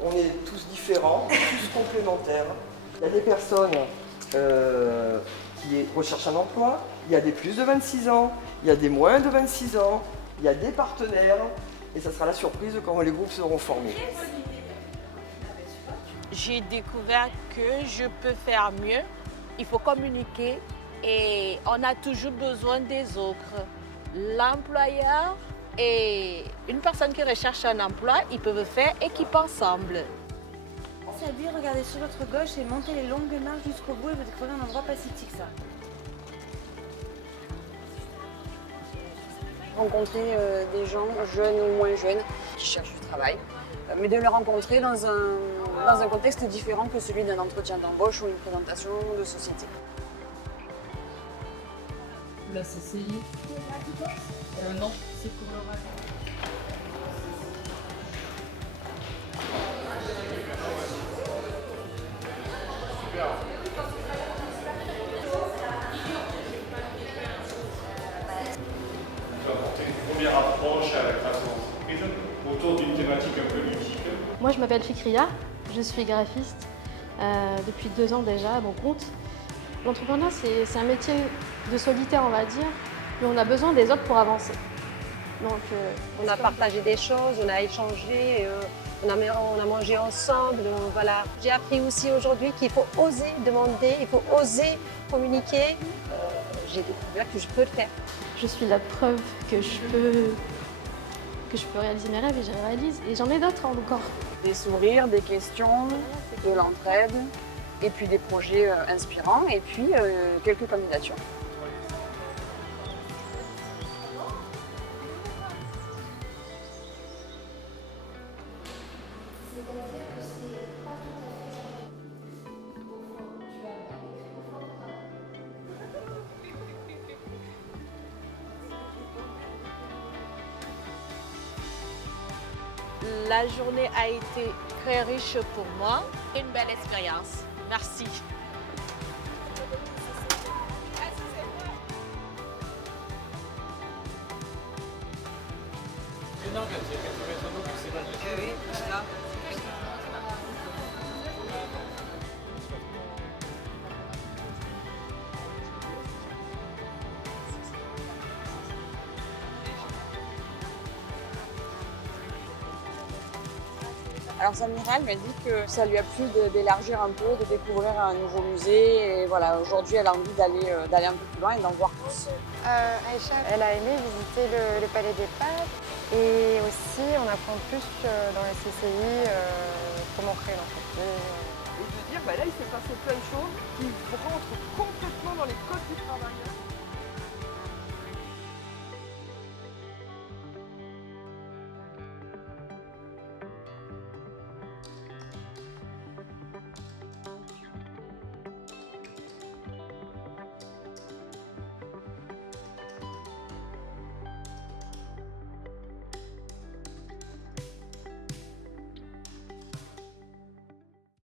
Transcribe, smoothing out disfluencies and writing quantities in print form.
On est tous différents, tous complémentaires. Il y a des personnes qui recherchent un emploi, il y a des plus de 26 ans, il y a des moins de 26 ans, il y a des partenaires, et ça sera la surprise quand les groupes seront formés. J'ai découvert que je peux faire mieux. Il faut communiquer et on a toujours besoin des autres. L'employeur et une personne qui recherche un emploi, ils peuvent faire équipe ensemble. Salut, regardez sur votre gauche et montez les longues marches jusqu'au bout et vous découvrez un endroit pas si petit que ça. Rencontrer des gens jeunes ou moins jeunes qui cherchent du travail, mais de les rencontrer dans un contexte différent que celui d'un entretien d'embauche ou une présentation de société. La CCI. Non, c'est pour le reste. Apporter une première approche à la création d'entreprise autour d'une thématique un peu ludique. Moi, je m'appelle Fikria, je suis graphiste depuis 2 ans déjà à mon compte. L'entrepreneuriat, c'est un métier de solitaire, on va dire, mais on a besoin des autres pour avancer. Donc, On a partagé des choses, on a échangé, on a mangé ensemble. Voilà. J'ai appris aussi aujourd'hui qu'il faut oser demander, il faut oser communiquer. J'ai découvert que je peux le faire. je suis la preuve que je peux réaliser mes rêves et je les réalise. Et j'en ai d'autres encore. Des sourires, des questions, de l'entraide, et puis des projets inspirants, et puis quelques candidatures. La journée a été très riche pour moi. Une belle expérience. Merci. Alors Samira, elle m'a dit que ça lui a plu d'élargir un peu, de découvrir un nouveau musée. Et voilà, aujourd'hui, elle a envie d'aller un peu plus loin et d'en voir plus. Aïcha, elle a aimé visiter le Palais des Papes et aussi on apprend plus dans la CCI comment créer l'entreprise. Et de dire, là, il s'est passé plein de choses qui rentrent complètement dans les codes du travail.